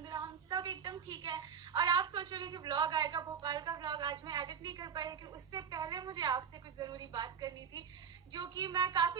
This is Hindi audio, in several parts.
अल्हम्दुलिल्लाह हम सब एकदम ठीक है। और आप सोच रहे हैं कि व्लॉग आएगा, भोपाल का व्लॉग आज मैं एडिट नहीं कर पाई, लेकिन उससे पहले मुझे आपसे कुछ ज़रूरी बात करनी थी, जो कि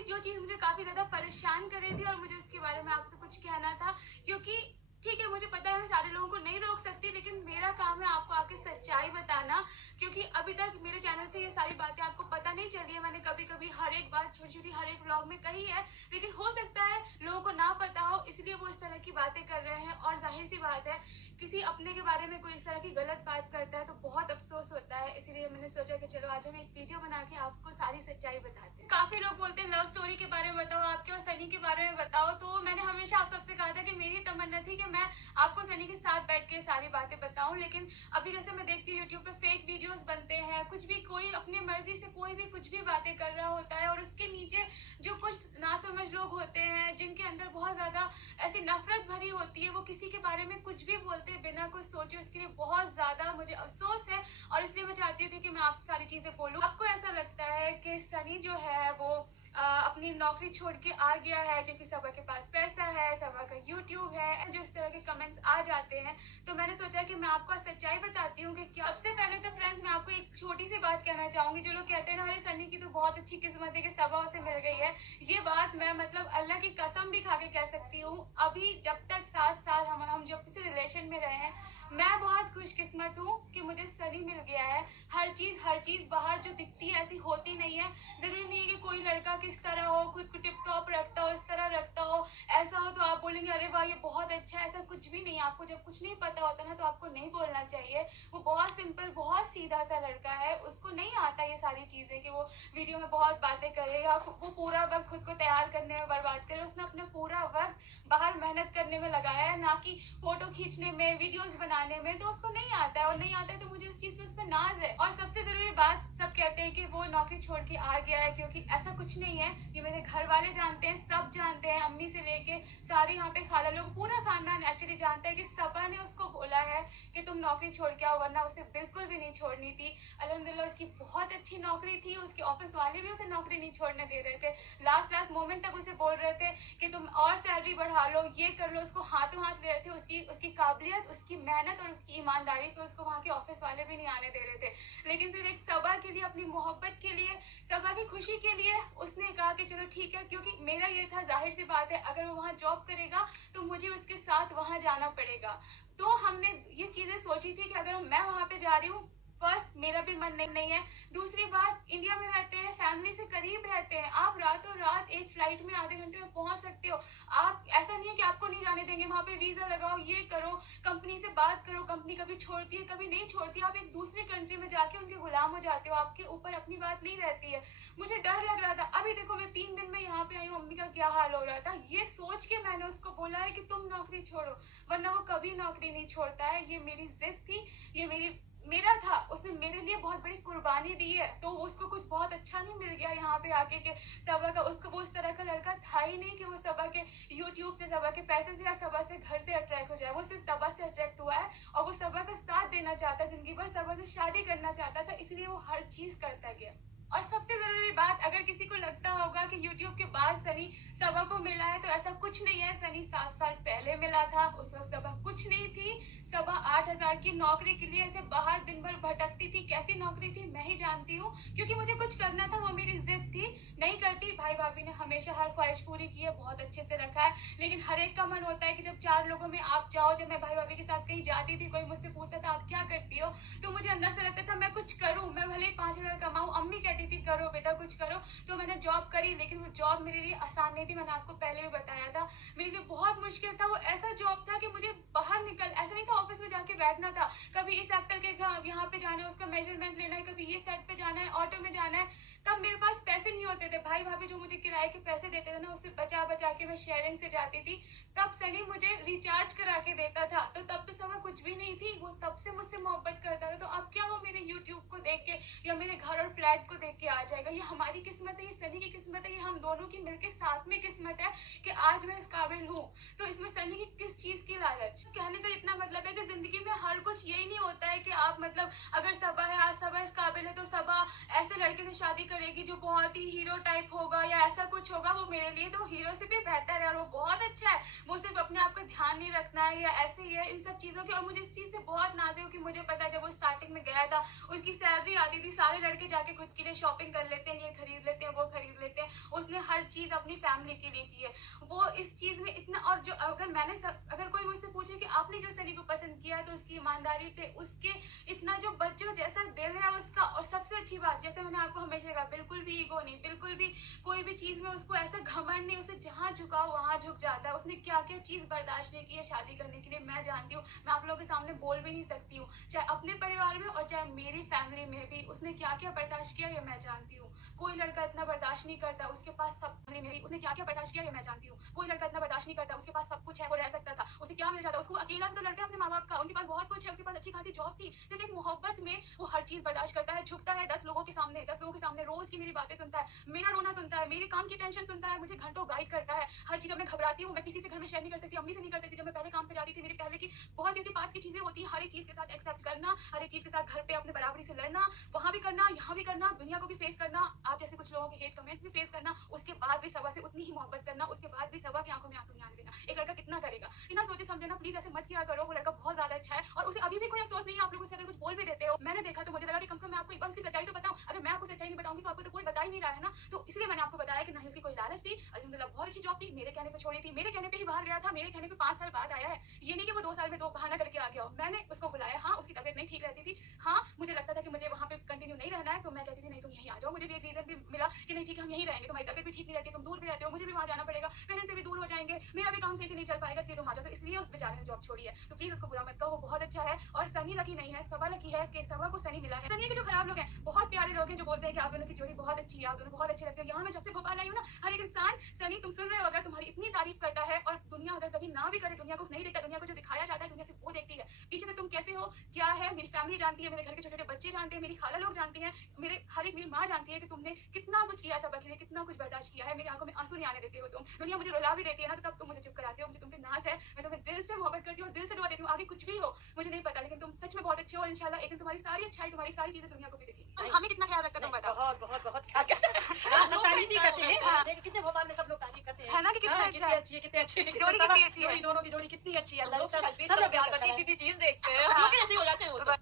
जो चीज़ मुझे काफ़ी ज़्यादा परेशान कर रही थी और मुझे उसके बारे में आपसे कुछ कहना था। क्योंकि ठीक है, मुझे पता है मैं सारे लोगों को नहीं रोक सकती, लेकिन मेरा काम है आपको आके सच्चाई बताना। क्योंकि अभी तक मेरे चैनल से ये सारी बातें आपको पता नहीं चली है। मैंने कभी कभी हर एक बात छोटी छोटी हर एक व्लॉग में कही है, लेकिन हो सकता है लोगों को ना पता हो, इसलिए वो इस तरह की बातें कर रहे हैं। और जाहिर सी बात है, किसी अपने के बारे में कोई इस तरह की गलत बात करता है तो बहुत अफसोस होता है। इसीलिए मैंने सोचा कि चलो आज हम एक वीडियो बना के आपको सारी सच्चाई बताते हैं। काफी लोग बोलते हैं लव स्टोरी के बारे में बताओ, आपके और सनी के बारे में बताओ। तो मैंने हमेशा आप सबसे कहा था कि मेरी तमन्ना थी कि मैं आपको सनी के साथ बैठ के सारी बातें बताऊं, लेकिन अभी जैसे मैं देखती हूँ यूट्यूब पे फेक वीडियोस बनते हैं, कुछ भी कोई अपनी मर्जी से कोई भी कुछ भी बातें कर रहा होता है, और उसके नीचे जो कुछ नासमझ लोग होते हैं जिनके अंदर बहुत ज्यादा ऐसी नफरत भरी होती है, वो किसी के बारे में कुछ भी बोलते हैं बिना कुछ सोचे। उसके लिए बहुत ज्यादा मुझे अफसोस है, और इसलिए मैं चाहती थी कि मैं आपसे सारी चीजें बोलूं। आपको ऐसा लगता है कि सनी जो है वो अपनी नौकरी छोड़ के आ गया है क्योंकि सबा के पास पैसा है, सबा का यूट्यूब है, जो इस तरह के कमेंट्स आ जाते हैं। तो मैंने सोचा कि मैं आपको सच्चाई बताती हूँ कि क्या। सबसे पहले तो फ्रेंड्स मैं आपको एक छोटी सी बात कहना चाहूंगी। जो लोग कहते हैं ना अरे सनी की तो बहुत अच्छी किस्मत है कि सबा उसे मिल गई है, ये बात मैं मतलब अल्लाह की कसम भी खा के कह सकती हूँ। अभी जब तक 7 साल हम जब किसी रिलेशन में रहे हैं, मैं बहुत खुशकिस्मत हूँ कि मुझे सनी मिल गया है। हर चीज बाहर जो दिखती है ऐसी होती नहीं है। जरूरी नहीं है कि कोई लड़का किस तरह हो, खुद को टिप टॉप रखता हो, इस तरह रखता हो, ऐसा हो तो आप बोलेंगे अरे वाह ये बहुत अच्छा है। ऐसा कुछ भी नहीं है। आपको जब कुछ नहीं पता होता ना तो आपको नहीं बोलना चाहिए। वो बहुत सिंपल बहुत सीधा सा लड़का है, उसको नहीं आता ये सारी चीजें कि वो वीडियो में बहुत बातें करे या वो पूरा वक्त खुद को तैयार करने में बर्बाद करे। उसने अपना पूरा वक्त बाहर मेहनत करने में लगाया है, ना कि फोटो खींचने में, वीडियोस बनाने में। तो उसको नहीं आता है, और नहीं आता है तो मुझे उस चीज में उस पर नाज है। और सबसे जरूरी बात, सब कहते हैं कि वो नौकरी छोड़ के आ गया है, क्योंकि ऐसा कुछ नहीं है। ये मेरे घर वाले जानते हैं, सब जानते हैं, अम्मी से लेके सारे यहाँ पे खाला लोग, पूरा खानदान एक्चुअली जानता है कि सबा ने उसको बोला है कि तुम नौकरी छोड़ के आओ, वरना उसे बिल्कुल भी नहीं छोड़नी थी। अल्हम्दुलिल्लाह उसकी बहुत अच्छी नौकरी थी, उसके ऑफिस वाले भी उसे नौकरी नहीं छोड़ने दे रहे थे। लास्ट मोमेंट तक उसे बोल रहे थे कि तुम और सैलरी बढ़ा लो, ये कर लो। उसको हाथों हाथ ले रहे थे। उसकी काबिलियत, उसकी मेहनत और उसकी ईमानदारी पे उसको वहाँ के ऑफिस वाले भी नहीं आने दे रहे थे। लेकिन सिर्फ एक सबा के लिए, अपनी मोहब्बत के लिए, सबा की खुशी के लिए उसने कहा कि चलो ठीक है। क्योंकि मेरा ये था, जाहिर सी बात है अगर वो वहाँ जॉब करेगा तो मुझे उसके साथ वहाँ जाना पड़ेगा। तो हमने ये चीजें सोची थी कि अगर मैं वहाँ पे जा रही हूँ, फर्स्ट मेरा भी मन नहीं है, दूसरी बात इंडिया में रहते हैं, फैमिली से करीब रहते हैं, आप रातों रात एक फ्लाइट में आधे घंटे में पहुंच सकते हो। आप ऐसा नहीं है कि आपको नहीं जाने देंगे, वहां पे वीजा लगाओ, ये करो, कंपनी से बात करो, कंपनी कभी छोड़ती है कभी नहीं छोड़ती। आप एक दूसरी कंट्री में जाके उनके गुलाम हो जाते हो, आपके ऊपर अपनी बात नहीं रहती है। मुझे डर लग रहा था। अभी देखो मैं 3 दिन में यहाँ पे आई हूँ, अम्मी का क्या हाल हो रहा था। ये सोच के मैंने उसको बोला है कि तुम नौकरी छोड़ो, वरना वो कभी नौकरी नहीं छोड़ता है। ये मेरी जिद थी, ये मेरा था। उसने मेरे लिए बहुत बड़ी कुर्बानी दी है, तो उसको कुछ बहुत अच्छा नहीं मिल गया यहाँ पे आके के सबा का। उसको वो उस तरह का लड़का था ही नहीं कि वो सबा के यूट्यूब से, सबा के पैसे से या सबा से घर से अट्रैक्ट हो जाए। वो सिर्फ सबा से अट्रैक्ट हुआ है, और वो सबा का साथ देना चाहता, जिंदगी भर सबा से शादी करना चाहता था, इसलिए वो हर चीज करता गया। और सबसे जरूरी बात, अगर किसी को लगता होगा कि यूट्यूब के बाद सनी सबा को मिला है, तो ऐसा कुछ नहीं है। सनी 7 साल पहले मिला था, उस वक्त सबा कुछ नहीं थी। सबा 8,000 की नौकरी के लिए ऐसे बाहर दिन भर भटकती थी। कैसी नौकरी थी मैं ही जानती हूँ, क्योंकि मुझे कुछ करना था, वो मेरी जिद थी। नहीं करती, भाई भाभी ने हमेशा हर ख्वाहिश पूरी की है, बहुत अच्छे से रखा है। लेकिन हर एक का मन होता है कि जब 4 लोगों में आप जाओ। जब मैं भाई भाभी के साथ कहीं जाती थी, कोई मुझसे पूछता था आप क्या करती हो, तो मुझे अंदर से लगता था मैं कुछ करूं, मैं भले 5,000 कमाऊं। अम्मी कहती थी करो बेटा कुछ करो, तो मैंने जॉब करी। लेकिन वो जॉब मेरे लिए आसान नहीं थी, मैंने आपको पहले भी बताया था। मेरे लिए बहुत मुश्किल था। वो ऐसा जॉब था कि मुझे बाहर निकल, ऐसा नहीं था ऑफिस में जाके बैठना था। कभी इस एक्टर के यहाँ पे जाना है, उसका मेजरमेंट लेना है, कभी ये सेट पे जाना है, ऑटो में जाना है। तब मेरे पास पैसे नहीं होते थे। भाई भाभी जो मुझे किराए के पैसे देते थे ना, उससे बचा बचा के मैं शेयरिंग से जाती थी। तब सनी मुझे रिचार्ज करा के देता था, तो तब तो समय कुछ भी नहीं थी। वो तब से मुझसे मोहब्बत करता था। तो अब क्या वो मेरे यूट्यूब को देख के या मेरे घर और फ्लैट को देख के आ जाएगा? ये हमारी किस्मत है, ये सनी की किस्मत है, ये हम दोनों की मिलके साथ में किस्मत है कि आज मैं इस काबिल हूँ। तो इसमें सनी की किस चीज की लालच? कहने का इतना मतलब है कि जिंदगी में हर कुछ यही नहीं होता है कि आप मतलब अगर सबा है, आज सबा इस काबिल है तो सबा ऐसे लड़के से शादी करेगी जो बहुत ही हीरो टाइप होगा या ऐसा कुछ होगा, वो मेरे लिए तो हीरो से भी बेहतर है और वो बहुत अच्छा है। वो सिर्फ अपने आप का ध्यान नहीं रखना है या ऐसे ही है इन सब चीजों की। और मुझे इस चीज पे बहुत नाज है कि मुझे पता है जब वो स्टार्टिंग में गया था, उसकी सैलरी आती थी, सारे लड़के जाके खुद के लिए शॉपिंग कर लेते हैं, ये खरीद लेते हैं, वो खरीद लेते हैं, उसने हर चीज अपनी फैमिली के लिए की है। वो इस चीज में इतना, और जो अगर कोई मुझसे पूछे कि आपने क्यों सनी को पसंद किया, तो उसकी ईमानदारी पे, उसके इतना जो बच्चों जैसा दिल है उसका, और सबसे अच्छी बात, जैसे मैंने आपको हमेशा कहा, बिल्कुल भी ईगो नहीं, बिल्कुल भी कोई भी चीज में उसको ऐसा घमंड नहीं, उसे जहां झुकाओ वहां झुक जाता है। उसने क्या क्या चीज बर्दाश्त नहीं की है शादी करने के लिए, मैं जानती हूँ, मैं आप लोगों के सामने बोल भी नहीं सकती हूँ, चाहे अपने परिवार में और चाहे मेरी फैमिली में भी उसने क्या क्या बर्दाश्त किया ये मैं जानती हूँ। कोई लड़का इतना बर्दाश्त नहीं करता, उसके पास सब, मेरी उसने क्या क्या बर्दाश्त किया ये मैं जानती हूँ। कोई लड़का इतना बर्दाश्त नहीं करता, उसके पास सब कुछ है, वो रह सकता था, उसे क्या मिल जाता, उसको अकेला तो लड़का अपने माँ बाप का, उनके पास बहुत कुछ है, उसके पास अच्छी खासी जॉब थी, सिर्फ एक मोहब्बत में वो हर चीज बर्दाश्त करता है, झुकता है 10 लोगों के सामने रोज की मेरी बातें सुनता है, मेरा रोना सुनता है, मेरे काम की टेंशन सुनता है, मुझे घंटों गाइड करता है हर चीज। जब मैं घबराती हूँ, मैं किसी से घर में शेयर नहीं कर सकती, अम्मी से नहीं कर सकती, जब मैं पहले काम पे जाती थी, मेरे पहले की बहुत सी ऐसी पास की चीजें होती है, हर एक चीज के साथ एक्सेप्ट करना, हर एक चीज के साथ घर पे अपने बराबरी से लड़ना, वहां भी करना, यहाँ भी करना, दुनिया को भी फेस करना, आप जैसे कुछ लोगों के हेट कमेंट्स भी फेस करना, उसके बाद भी सबा से उतनी ही मोहब्बत करना, उसके बाद भी सबा की आंखों में आंसू नहीं आने देना। एक लड़का कितना करेगा, बिना सोचे समझे ना, प्लीज ऐसे मत किया करो। वो लड़का बहुत ज्यादा अच्छा है और उसे अभी भी कोई अफसोस नहीं है, आप लोग उसे अगर कुछ बोल भी देते हो, मैंने देखा तो मुझे लगा कि कम से कम मैं आपको एक बार उसकी सच्चाई तो बताऊं। अगर मैं आपको सच्चाई नहीं बताऊंगी तो आपको तो कोई बता ही नहीं रहा है ना, तो इसलिए मैंने आपको बताया कि नहीं उसकी कोई लालच थी, अल्हम्दुलिल्लाह बहुत अच्छी जॉब थी, मेरे कहने पे छोड़ी थी, मेरे कहने पे ही बाहर गया था, मेरे कहने पे 5 साल बाद आया है, ये नहीं कि वो 2 साल में 2 बहाना करके आ गया हो। मैंने उसको बुलाया, हाँ उसकी तबीयत नहीं ठीक रहती थी, हाँ मुझे लगता था कि मुझे वहाँ पे कंटिन्यू नहीं रहना है, तो मैं कहती थी नहीं तुम यहीं आ जाओ, मुझे भी एक रीजन भी मिला कि नहीं ठीक है हम यहीं रहेंगे, तुम्हारी तबीयत भी ठीक नहीं रहती, तुम दूर भी रहते हो, मुझे भी वहाँ जाना पड़ेगा, पेरेंट्स से भी दूर हो जाएंगे, मेरा भी काम सही से नहीं चल पाएगा, इसलिए तुम आ जाओ। तो इसलिए उस बेचारे ने जॉब छोड़ी है, तो प्लीज उसको बुरा मत कहो, वो बहुत अच्छा है और सनी लकी नहीं है, सबा लकी है कि सबा को सनी मिला है। सनी के जो खराब लोग हैं, बहुत प्यारे लोग हैं जो बोलते हैं कि आप दोनों की जोड़ी बहुत अच्छी है, आप दोनों बहुत अच्छे लगते हो। यहाँ मैं जब से भोपाल आई हूँ ना, हर एक इंसान, सनी तुम सुन रहे हो, अगर तुम्हारी इतनी तारीफ करता है, और दुनिया अगर कभी ना भी करे, दुनिया को नहीं देखता, दुनिया को जो दिखाया जाता है दुनिया से वो देखती है, पीछे से तुम कैसे हो क्या है, मेरी फैमिली जानती है, मेरे घर के छोटे छोटे बच्चे जानते हैं, मेरी खाला लोग जानते हैं, मेरे हर एक, मेरी माँ जानती है कि तुमने कितना कुछ किया सबा के लिए, कितना कुछ बर्दाश्त किया है, मेरी आंखों में आंसू नहीं आने देते हो तुम, दुनिया मुझे रुला भी देती है ना तो तब तुम मुझे चुप कराते हो, मुझे तुम पे नाज है, मैं तुम्हें दिल से मोहब्बत करती हूँ और दिल से दुआ देती हूँ, आगे कुछ भी हो मुझे नहीं पता, लेकिन तुम सच में बहुत अच्छे हो और इंशाल्लाह एक दिन तुम्हारी सारी अच्छाई, तुम्हारी सारी चीजें दुनिया को भी दिखेगी। हमें कितना ख्याल रखता तुम बताओ। बहुत बहुत बहुत ख्याल करते हैं, सब तारीफ भी करते हैं, देखिए कितने भोपाल में सब लोग तारीफ करते हैं, है ना कि कितना अच्छा है, अच्छी है, कितने अच्छी है, जोड़ी कितनी अच्छी है, दोनों की जोड़ी कितनी अच्छी है, हम लोग सब सेल्फी सब प्यार करती थी चीज देखते हैं, हम लोग कैसे हो जाते हैं वो तो।